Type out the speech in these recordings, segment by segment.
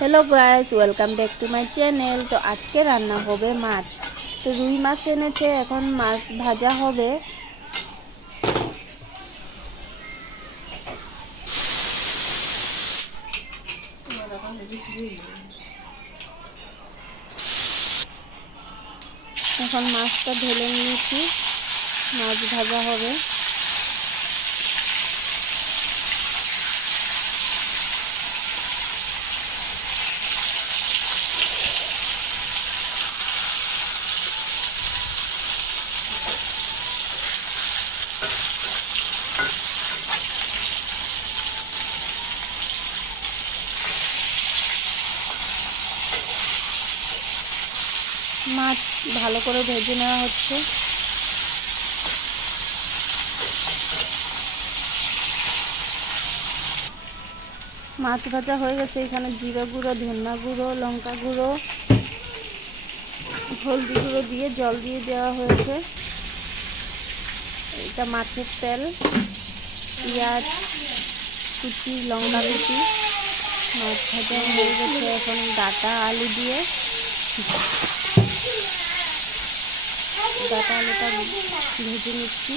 Hello guys, welcome back to my channel. तो आज के रान्ना होबे माछ। तो रुई माछ এনেছে, এখন মাছ ভাজা হবে। এখন মাছটা ঢেলে নিয়েছি, মাছ ভাজা হবে। মাছ ভালো করে ভেজে নেওয়া হচ্ছে। মাছ ভাজা হয়ে গেছে। এখানে জিরা গুঁড়ো, ধনিয়া গুঁড়ো, লঙ্কা গুঁড়ো, হলদি গুঁড়ো দিয়ে জল দিয়ে দেওয়া হয়েছে। এটা মাছের তেল, পেঁয়াজ কুচি, লঙ্কা কুচি। মাছ ভাজা হয়ে গেছে। এখন ডাটা আলু দিয়ে ডাটা আলুটা ভেজে নিচ্ছি।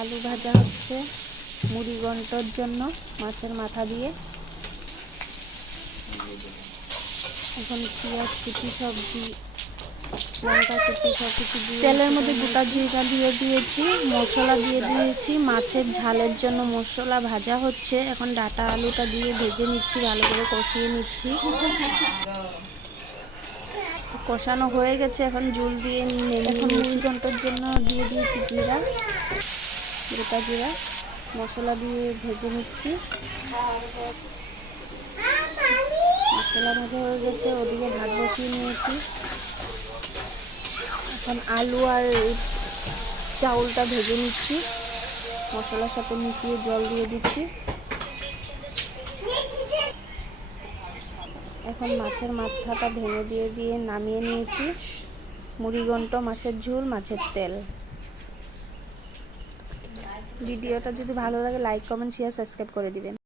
আলু ভাজা হচ্ছে মুড়ি ঘন্টর জন্য মাছের মাথা দিয়ে। এখন পেঁয়াজ কুচি, সবজি, লঙ্কা কুচি সব কিছু দিয়ে তেলের মধ্যে গোটা জিরা দিয়ে দিয়েছি, মশলা দিয়ে দিয়েছি। মাছের ঝালের জন্য মশলা ভাজা হচ্ছে। এখন ডাটা আলুটা দিয়ে ভেজে নিচ্ছি, ভালো করে কষিয়ে নিচ্ছি। কষানো হয়ে গেছে, এখন ঝোল দিয়ে এখন মুড়ি ঘন্টর জন্য দিয়ে দিয়েছি জিরা, গোটা জিরা, মশলা দিয়ে ভেজে নিচ্ছি। মশলা ভাজা হয়ে গেছে, ওদিকে ভাত বসিয়ে নিয়েছি। এখন আলু আর চাউলটা ভেজে নিচ্ছি, মশলার সাথে মিশিয়ে জল দিয়ে দিচ্ছি। এখন মাছের মাথাটা ভেঙে দিয়ে নামিয়ে নিয়েছি। মুড়িঘন্ট, মাছের ঝোল, মাছের তেল। ভিডিওটা যদি ভালো লাগে লাইক, কমেন্ট, শেয়ার, সাবস্ক্রাইব করে দিবেন।